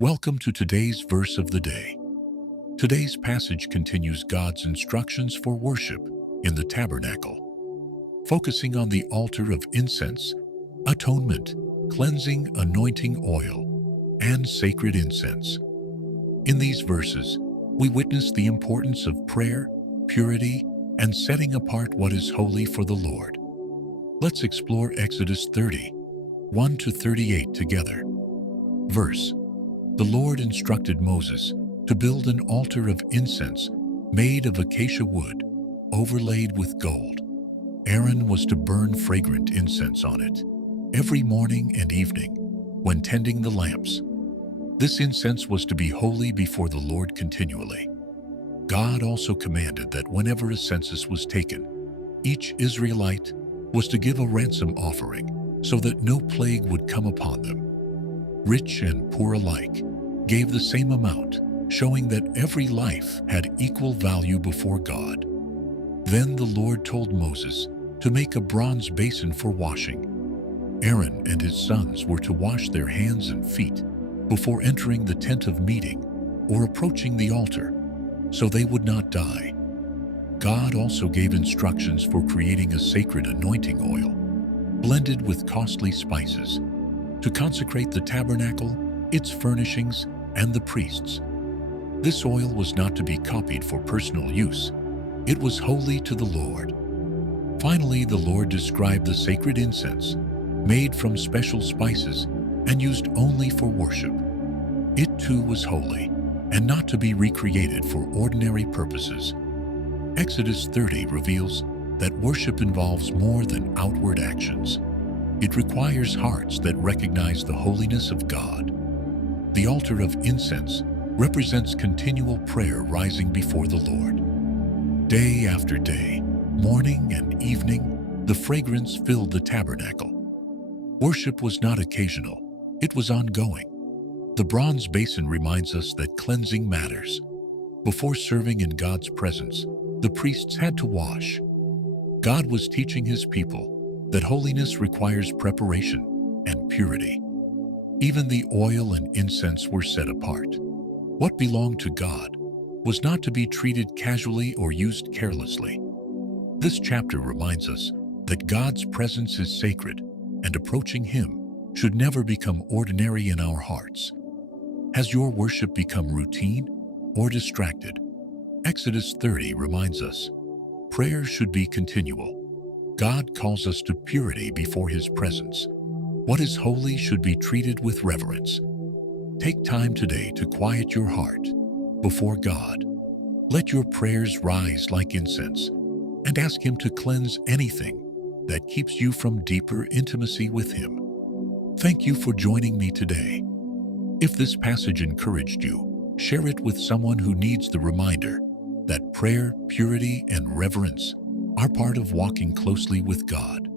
Welcome to today's verse of the day. Today's passage continues God's instructions for worship in the tabernacle, focusing on the altar of incense, atonement, cleansing, anointing oil, and sacred incense. In these verses, we witness the importance of prayer, purity, and setting apart what is holy for the Lord. Let's explore Exodus 30, 1-38 together. Verse: The Lord instructed Moses to build an altar of incense made of acacia wood, overlaid with gold. Aaron was to burn fragrant incense on it every morning and evening when tending the lamps. This incense was to be holy before the Lord continually. God also commanded that whenever a census was taken, each Israelite was to give a ransom offering so that no plague would come upon them. Rich and poor alike gave the same amount, showing that every life had equal value before God. Then the Lord told Moses to make a bronze basin for washing. Aaron and his sons were to wash their hands and feet before entering the tent of meeting or approaching the altar, so they would not die. God also gave instructions for creating a sacred anointing oil, blended with costly spices, to consecrate the tabernacle, its furnishings, and the priests. This oil was not to be copied for personal use. It was holy to the Lord. Finally, the Lord described the sacred incense, made from special spices and used only for worship. It too was holy, and not to be recreated for ordinary purposes. Exodus 30 reveals that worship involves more than outward actions. It requires hearts that recognize the holiness of God. The altar of incense represents continual prayer rising before the Lord. Day after day, morning and evening, the fragrance filled the tabernacle. Worship was not occasional, it was ongoing. The bronze basin reminds us that cleansing matters. Before serving in God's presence, the priests had to wash. God was teaching his people that holiness requires preparation and purity. Even the oil and incense were set apart. What belonged to God was not to be treated casually or used carelessly. This chapter reminds us that God's presence is sacred, and approaching him should never become ordinary in our hearts. Has your worship become routine or distracted? Exodus 30 reminds us, prayer should be continual. God calls us to purity before his presence. What is holy should be treated with reverence. Take time today to quiet your heart before God. Let your prayers rise like incense, and ask him to cleanse anything that keeps you from deeper intimacy with him. Thank you for joining me today. If this passage encouraged you, share it with someone who needs the reminder that prayer, purity, and reverence are part of walking closely with God.